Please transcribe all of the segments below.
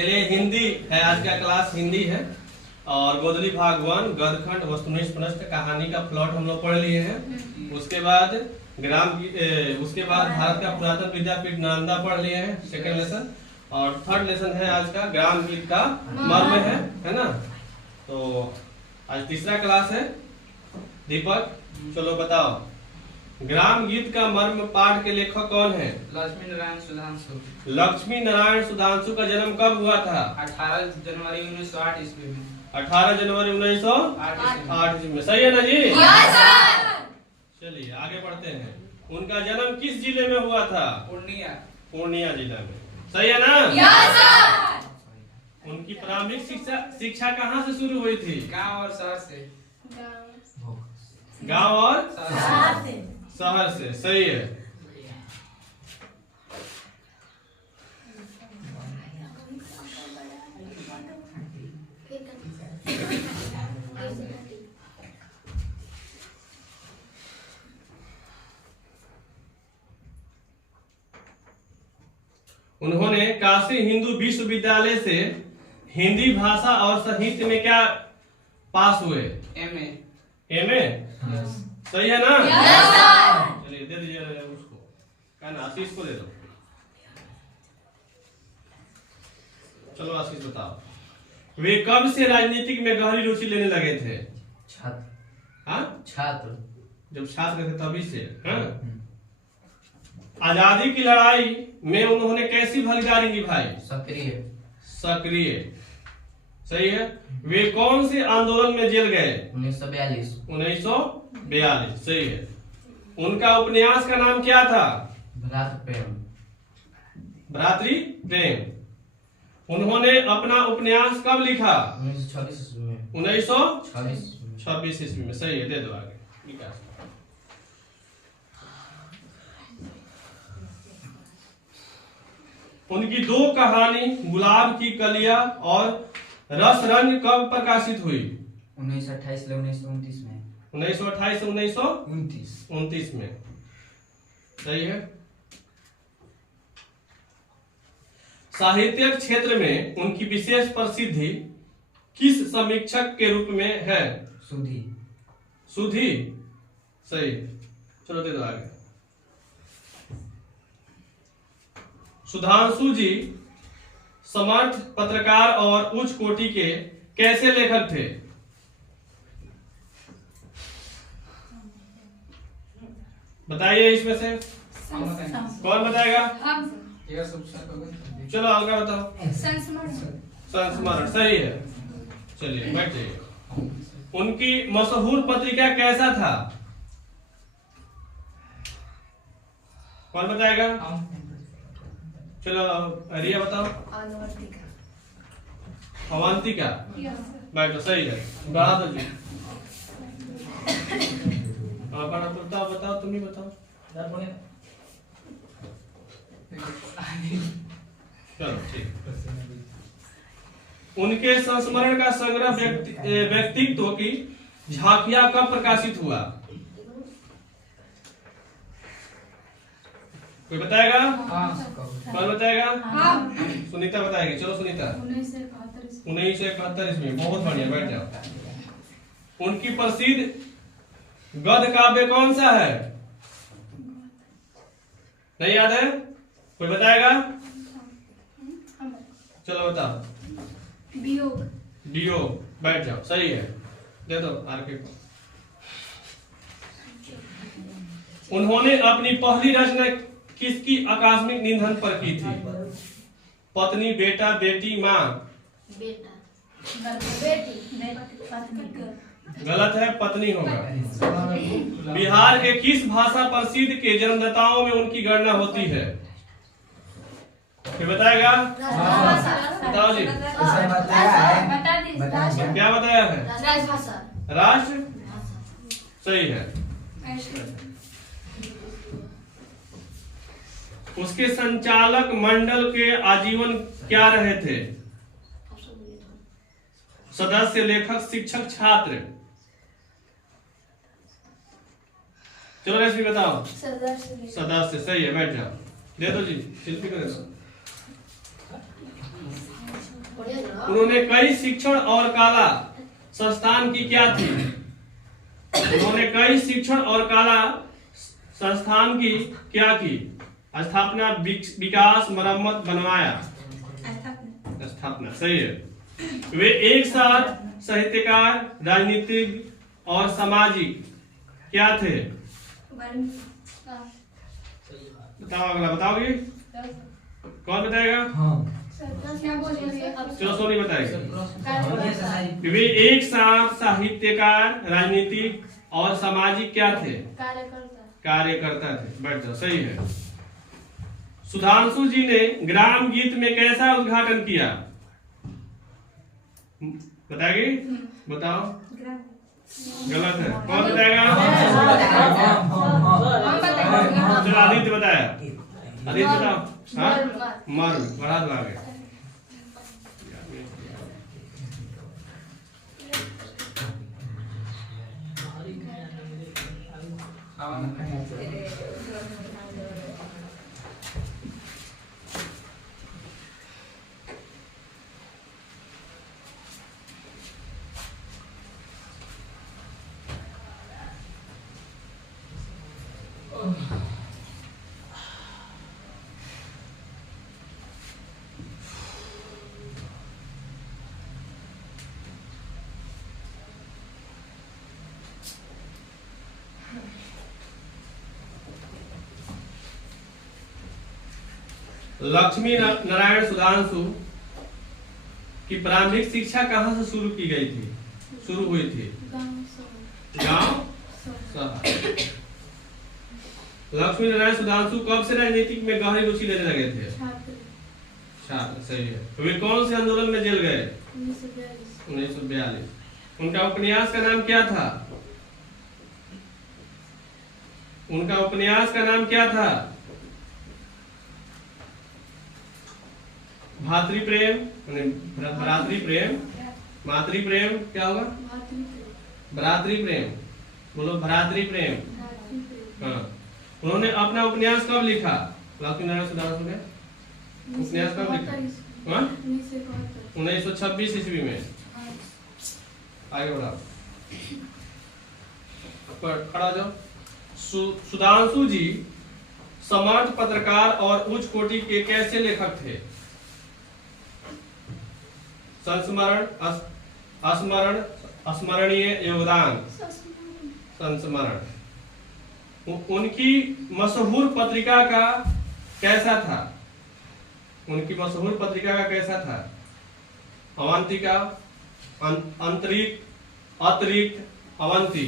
चलिए हिंदी है, आज का क्लास हिंदी है और गोदली भाग 1 गदखंड वस्तुनिष्ठ प्रश्न कहानी का प्लॉट हम लोग पढ़ लिए हैं। उसके बाद उसके बाद भारत का पुरातन विद्यापीठ नालंदा पढ़ लिए हैं, सेकंड लेसन। और थर्ड लेसन है आज का ग्राम गीत का मर्म है ना। तो आज तीसरा क्लास है। दीपक चलो बताओ, ग्राम गीत का मर्म पाठ के लेखक कौन है? लक्ष्मी नारायण सुधांशु। लक्ष्मी नारायण सुधांशु का जन्म कब हुआ था? 18 जनवरी 1908 ईस्वी में। 18 जनवरी 1908 ईस्वी में। सही है ना जी? चलिए आगे बढ़ते हैं। उनका जन्म किस जिले में हुआ था? पूर्णिया जिला में। सही है ना? उनकी प्रारंभिक शिक्षा कहाँ से शुरू हुई थी? गांव और शहर से। गांव और शहर से। सही है। उन्होंने काशी हिंदू विश्वविद्यालय से हिंदी भाषा और साहित्य में क्या पास हुए? एमए। सही है ना? चलिए दे दीजिए उसको, क्या ना आशीष को दे दो। चलो आशीष बताओ, वे कब से राजनीतिक में गहरी रुचि लेने लगे थे? छात्र जब छात्र थे तभी से। आजादी की लड़ाई में उन्होंने कैसी भागीदारी निभाई? सक्रिय। सही है। वे कौन से आंदोलन में जेल गए? 1942। सही है। उनका उपन्यास का नाम क्या था? भ्रातृ प्रेम। उन्होंने अपना उपन्यास कब लिखा? 1926 ईस्वी में। सही है, दे दो आगे। उनकी दो कहानी गुलाब की कलियां और रस रंग कब प्रकाशित हुई? 1928 से 1929 में। 1928 से 1929 में। सही है। साहित्य क्षेत्र में उनकी विशेष प्रसिद्धि किस समीक्षक के रूप में है? सुधी। सही। चलो दे दो आगे। सुधांशु जी समर्थ पत्रकार और उच्च कोटि के कैसे लेखक थे? बताइए इसमें से कौन बताएगा? चलो अलगा बताओ। संस्मरण। सही है। चलिए बैठ जाइए। उनकी मशहूर पत्रिका कैसा था? कौन बताएगा? चलो रिया बताओ। अवंतिका। बैठो। सही है। बढ़ा दो जी। बताओ तुम ही बताओ। चलो ठीक। उनके संस्मरण का संग्रह व्यक्तित्व की झांकियां कब प्रकाशित हुआ? कोई बताएगा? कौन बताएगा? सुनीता बताएगी। चलो सुनीता। 1971 ईस्वी। बहुत बढ़िया, बैठ जाओ। उनकी प्रसिद्ध गद्य काव्य कौन सा है? नहीं याद है? कोई बताएगा? चलो बताओ। वियोग। बैठ जाओ। सही है, दे दो आरके को। उन्होंने अपनी पहली रचना किसकी आकस्मिक निधन पर की थी? पत्नी, बेटा, बेटी, माँ? गलत है, पत्नी होगा। बिहार के किस भाषा प्रसिद्ध के जन्मदाताओं में उनकी गणना होती है? बताएगा? बताओ जी। क्या बताया है? राष्ट्र। सही है। उसके संचालक मंडल के आजीवन क्या रहे थे? सदस्य, लेखक, शिक्षक, छात्र? चलो रेसिपी बताओ। सदस्य। सही है, बैठ जाओ। दे दो जी, शिल्पी को दे दो। उन्होंने कई शिक्षण और कला संस्थान की क्या थी? उन्होंने कई शिक्षण और कला संस्थान की क्या की? स्थापना, विकास, मरम्मत, बनवाया। स्थापना सही है। वे एक साथ साहित्यकार, राजनीतिक और सामाजिक क्या थे? बताओ, अगला बताओगे? कौन बताएगा? चलो सोनी बताएगा। वे एक साथ साहित्यकार, राजनीतिक और सामाजिक क्या थे? कार्यकर्ता थे। बैठ जाओ, सही है। सुधांशु जी ने ग्राम गीत में कैसा उद्घाटन किया? बताएगी? बताओ। गलत है। कौन बताएगा? चलो आदित्य बताया। आदित्य बताओ। हाँ, मर्म। बढ़ा दो आगे। लक्ष्मी नारायण सुधांशु की प्रारंभिक शिक्षा कहाँ से शुरू की गई थी? शुरू हुई थी गांव शहर। लक्ष्मी नारायण सुधांशु कब से राजनीतिक में गहरी रुचि लेने लगे थे? छात्र। सही है। वे कौन से आंदोलन में जेल गए? 1942। उनका उपन्यास का नाम क्या था? उनका उपन्यास का नाम क्या था? भातृप्रेम, भ्रातृप्रेम, मातृप्रेम, क्या होगा? भ्रातृप्रेम। बोलो, भ्रातृप्रेम। हाँ। उन्होंने अपना उपन्यास कब लिखा? लक्ष्मी नारायण सुधांशु ने उपन्यास कब लिखा? 1926 ईस्वी में। आगे बढ़ाओ, खड़ा जाओ। सुधांशु जी समर्थ पत्रकार और उच्च कोटि के कैसे लेखक थे? संस्मरण, स्मरण, स्मरणीय, योगदान, संस्मरण। उनकी मशहूर पत्रिका का कैसा था? उनकी मशहूर पत्रिका का कैसा था? अवंतिका, अंतरिक, अतिरिक्त, अवंती,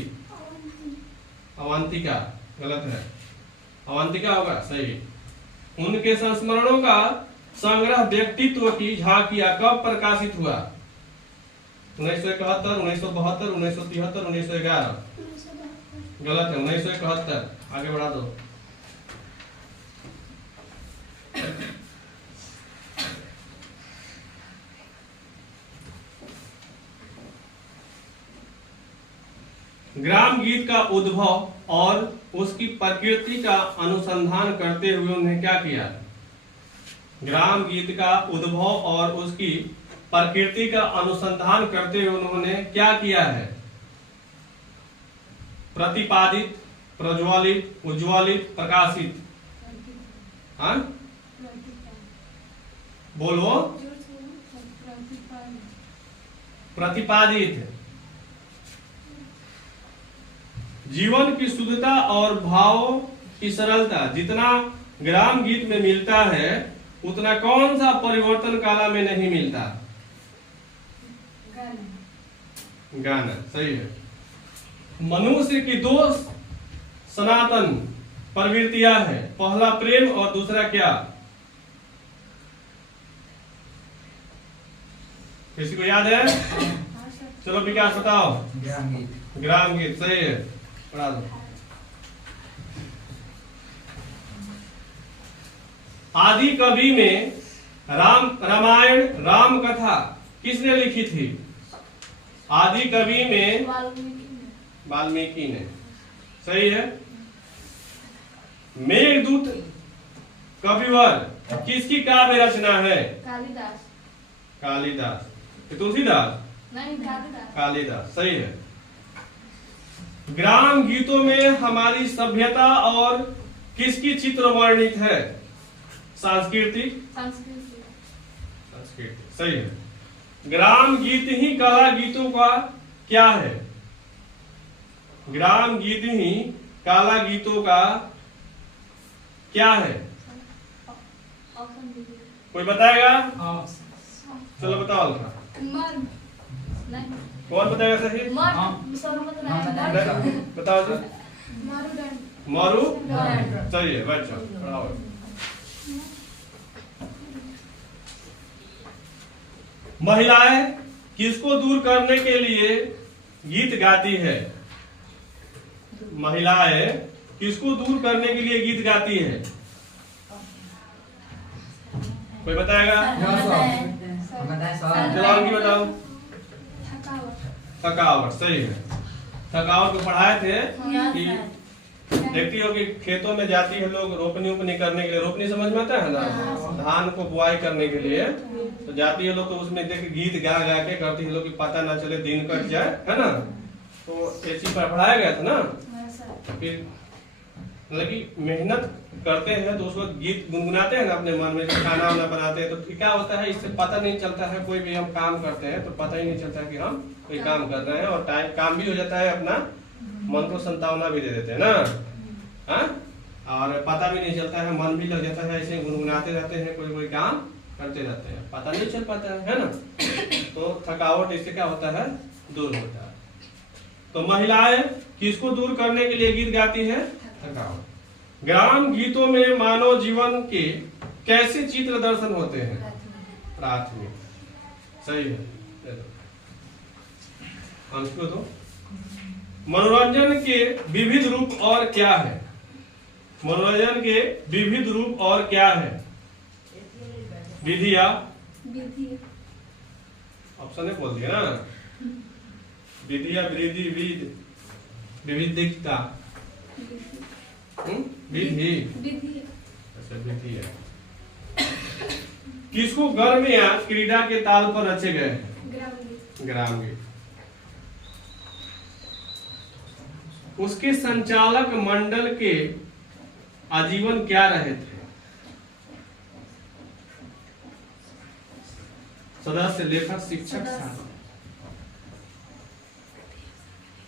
अवंतिका। गलत है, अवंतिका होगा सही। उनके संस्मरणों का संग्रह व्यक्तित्व की झांकियां कब प्रकाशित हुआ? 1971, 1972, 1973, 1911। गलत है, 1971। आगे बढ़ा दो। ग्राम गीत का उद्भव और उसकी प्रकृति का अनुसंधान करते हुए उन्हें क्या किया? ग्राम गीत का उद्भव और उसकी प्रकृति का अनुसंधान करते हुए उन्होंने क्या किया है? प्रतिपादित, प्रज्वलित, उज्ज्वलित, प्रकाशित। हाँ, बोलो। प्रतिपादित। जीवन की शुद्धता और भावों की सरलता जितना ग्राम गीत में मिलता है उतना कौन सा परिवर्तन कला में नहीं मिलता? गाना। सही है। मनुष्य की दो सनातन प्रवृत्तियां हैं, पहला प्रेम और दूसरा क्या? किसी को याद है? चलो विकास बताओ। ग्राम गीत। ग्राम गीत सही है, पढ़ा दो। आदि कवि में रामायण राम कथा किसने लिखी थी? आदि कवि में वाल्मीकि ने। सही है। मेघदूत कविवर किसकी काव्य रचना है? कालिदास। ये तुलसीदास? नहीं, कालिदास। कालिदास, सही है। ग्राम गीतों में हमारी सभ्यता और किसकी चित्र वर्णित है? सांस्कृतिक। संस्कृत। सांस्कृतिक, सही है। ग्राम गीत ही कला गीतों का क्या है? ग्राम गीत ही काला गीतों का क्या है? ऑप्शन दीजिए। कोई बताएगा? हाँ। चलो बताओ अल्फा। मर्द। नहीं। कौन बताएगा सही? मर्द। सर्वमत हाँ, नहीं। बताइए। बताओ जी। मारूदंड। मारू। दंड। सही है, बैठ जाओ, पढ़ाओ। महिलाएं किसको दूर करने के लिए गीत गाती है? महिलाएं किसको दूर करने के लिए गीत गाती है? कोई बताएगा? बताए सर। जवाब की बताओ। थकावट। थकावट, सही है। थकावट को पढ़ाए थे कि यहाँ देखती हो कि खेतों में जाती है लोग रोपनी उपनी करने के लिए। रोपनी समझ में आता है ना? धान को बुआई करने के लिए तो जाती है लोग, तो उसमें देख गीत गा गा के करती है लोग कि पता ना चले दिन कट जाए, है ना? तो ये चीज पढ़ाया गया था ना। फिर मतलब कि मेहनत करते हैं तो उस वक्त गीत गुनगुनाते हैं ना अपने मन में, खाना वाना बनाते हैं तो क्या होता है, इससे पता नहीं चलता है। कोई भी हम काम करते हैं तो पता ही नहीं चलता कि हम कोई काम कर रहे हैं, और टाइम काम भी हो जाता है, अपना मन को संतावना भी दे देते हैं ना। हाँ, और पता भी नहीं चलता है, मन भी लग जाता है, ऐसे गुनगुनाते रहते हैं, कोई कोई काम करते रहते हैं, पता नहीं चल पाता है ना? तो थकावट इससे क्या होता है, दूर होता है। तो महिलाएं किसको दूर करने के लिए गीत गाती है? थकावट। ग्राम गीतों में मानव जीवन के कैसे चित्र दर्शन होते हैं? प्राथमिक, सही है। आंसर दो। मनोरंजन के विविध रूप और क्या है? मनोरंजन के विविध रूप और क्या है? विधिया। विधि। ऑप्शन ने बोल दिया ना। विधिया, विधि, विध, विविधता। विधि। विधि। अच्छा, विधि है। किसको गर्म या क्रीड़ा के ताल पर रचे गए हैं? ग्राम गीत। ग्राम गीत। उसके संचालक मंडल के आजीवन क्या रहे थे? सदस्य, लेखक, शिक्षक, साधक।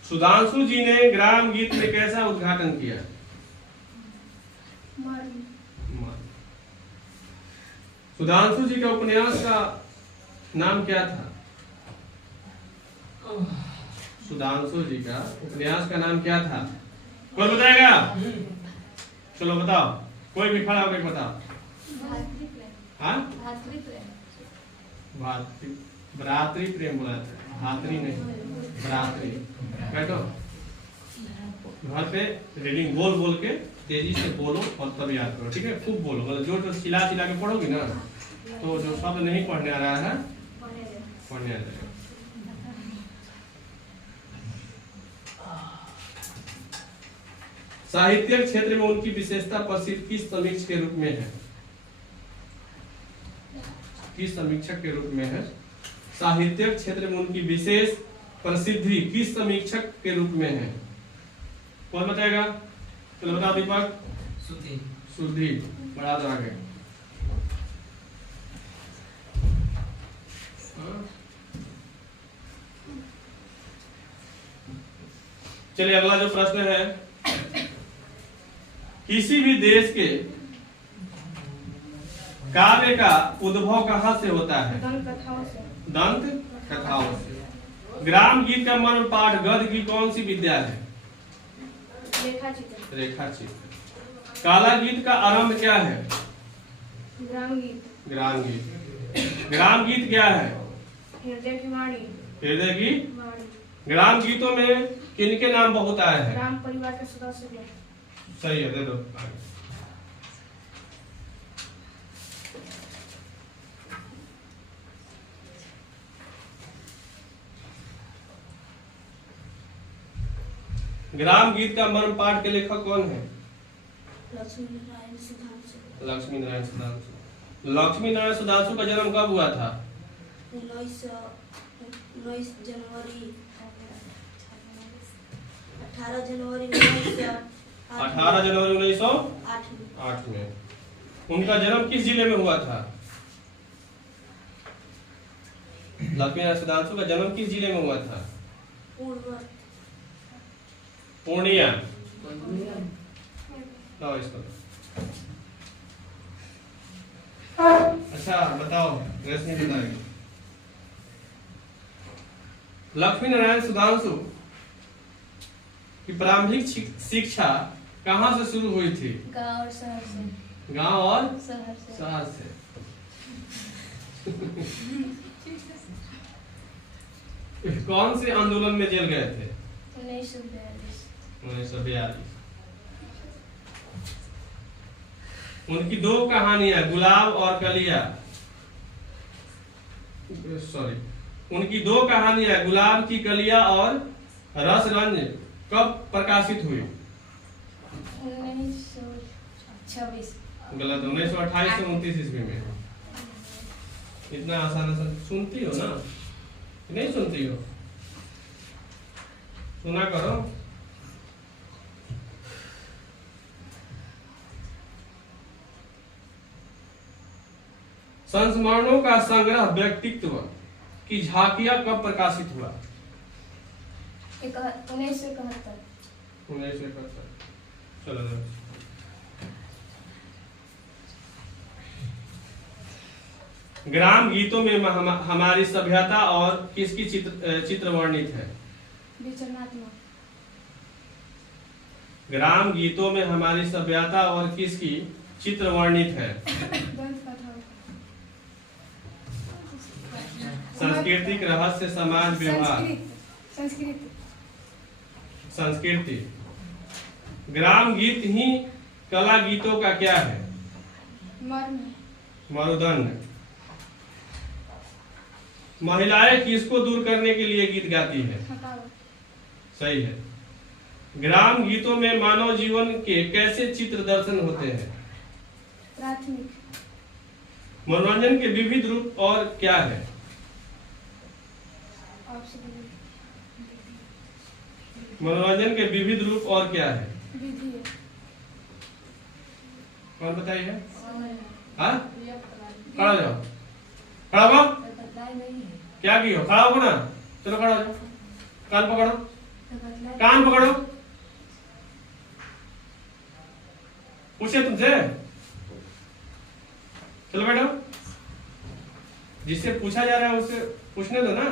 सुधांशु जी ने ग्राम गीत में कैसा उद्घाटन किया? सुधांशु जी के उपन्यास का नाम क्या था? सुधांशु जी का उपन्यास का नाम क्या था? कोई बताएगा? चलो बताओ, कोई भी खड़ा होकर बताओ। हाँ, भ्रातृ प्रेम बोला था, भातृ नहीं, भ्रातृ। बैठो, घर पे रीडिंग बोल बोल के तेजी से बोलो और तब याद करो, ठीक है? खूब बोलो, मतलब जो चिल्ला चिल्ला के पढ़ोगी ना तो जो शब्द नहीं पढ़ने आ रहा है पढ़ने आ जाएगा। साहित्य क्षेत्र में उनकी विशेषता प्रसिद्ध किस समीक्षक के रूप में है? किस समीक्षक के रूप में है? साहित्य क्षेत्र में उनकी विशेष प्रसिद्धि किस समीक्षक के रूप में है? कौन बताएगा? चलो बताओ दीपक। सुधि। सुधि, बढ़ा दो आगे। चलिए अगला जो प्रश्न है, किसी भी देश के काव्य का उद्भव कहाँ से होता है? दंत कथाओं से। दंत कथाओं से। ग्राम गीत का मर्म पाठ गद्य की कौन सी विद्या है? रेखा चित्र। रेखा चित्र। काला गीत का आरंभ क्या है? ग्राम गीत। ग्राम गीत। ग्राम गीत क्या है? हृदय की वाणी। हृदय की वाणी। ग्राम गीतों में किनके नाम बहुत आए हैं? ग्राम परिवार के सदस्य हैं। सही है, दे दो। ग्राम गीत का मर्म पाठ के लेखक कौन है? लक्ष्मी नारायण सुधांशु। लक्ष्मी नारायण सुधांशु। लक्ष्मी नारायण सुधांशु का जन्म कब हुआ था? 19 जनवरी 18 जनवरी 1908 में। उनका जन्म किस जिले में हुआ था? लक्ष्मीनारायण सुधांशु का जन्म किस जिले में हुआ था? पूर्णिया। लाओ इसको। अच्छा बताओ, रश्मि बताएगी। लक्ष्मीनारायण सुधांशु की प्रारंभिक शिक्षा कहाँ से शुरू हुई थी? गांव और शहर से। गांव और शहर से। कौन से आंदोलन में जेल गए थे? 1942। उनकी दो कहानियां गुलाब और कलिया, उनकी दो कहानियां गुलाब की कलिया और रसरंज कब प्रकाशित हुई? 1926। गलत, 1928 से 29 ईस्वी में। इतना आसान सुनती हो ना? नहीं सुनती हो? सुना करो। संस्मरणों का संग्रह व्यक्तित्व की झांकियां कब प्रकाशित हुआ? 1971। 1971। चलो ग्राम गीतों में हमारी सभ्यता और किसकी चित्र वर्णित है? विचरणात्मक। ग्राम गीतों में हमारी सभ्यता और किसकी चित्र वर्णित है? सांस्कृतिक रहस्य समाज व्यवहार। संस्कृति। ग्राम गीत ही कला गीतों का क्या है? मरुदंड। महिलाएं किसको दूर करने के लिए गीत गाती है? सही है। ग्राम गीतों में मानव जीवन के कैसे चित्र दर्शन होते हैं? प्राथमिक। मनोरंजन के विविध रूप और क्या है? मनोरंजन के विविध रूप और क्या है? कौन बताइए? हाँ, खड़ा हो जाओ, खड़ा हो। क्या की हो? खड़ा हो ना, चलो खड़ा हो जाओ। कान पकड़ो, कान पकड़ो। पूछे तुमसे? चलो बैठो। जिससे पूछा जा रहा है उससे पूछने दो ना।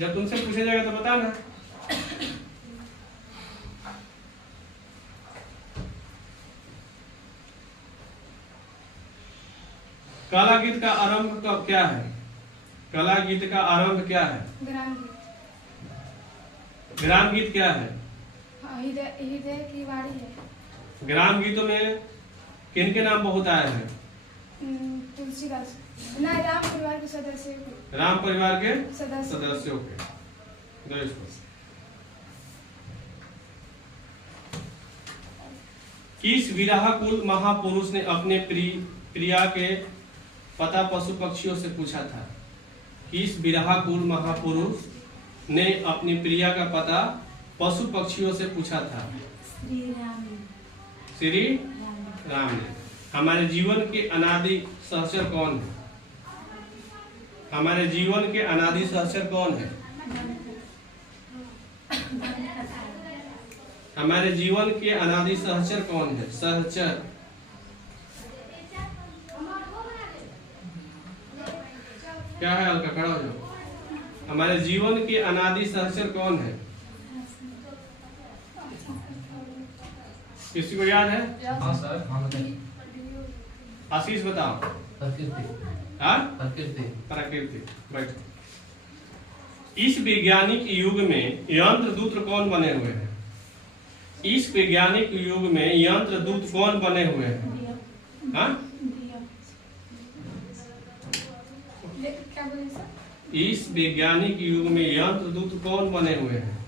जब तुमसे पूछा जाएगा तो बताना। कला गीत का आरंभ कब क्या है? कला गीत का आरंभ क्या है? ग्राम गीत। ग्राम गीत क्या है? हृदय की वाणी है। ग्राम गीतों में किन के नाम बहुत आए हैं? तुलसीदास। ना, राम परिवार के सदस्यों के। राम परिवार के सदस्यों के। दो इसको। किस विरहाकुल महापुरुष ने अपने प्रिया के पता पशु पक्षियों से पूछा था? किस विरहाकुल महापुरुष ने अपनी प्रिया का पता पशु पक्षियों से पूछा था? श्री राम ने। हमारे जीवन के अनादि सहचर कौन है? हमारे जीवन के अनादि सहचर कौन है? हमारे जीवन के अनादि सहचर कौन है? सहचर। क्या है? हल्का खड़ा हो जाओ। हमारे जीवन के अनादि सहचर कौन है? किसी को याद है? हाँ सर, हाँ बताइए। आशीष बताओ। प्रकृति। हाँ, प्रकृति। प्रकृति। बैठो। इस वैज्ञानिक युग में यंत्र दूत कौन बने हुए हैं? इस वैज्ञानिक युग में यंत्र दूत कौन बने हुए हैं? हाँ? क्या बोले सर? इस वैज्ञानिक युग में यंत्र दूत कौन बने हुए हैं?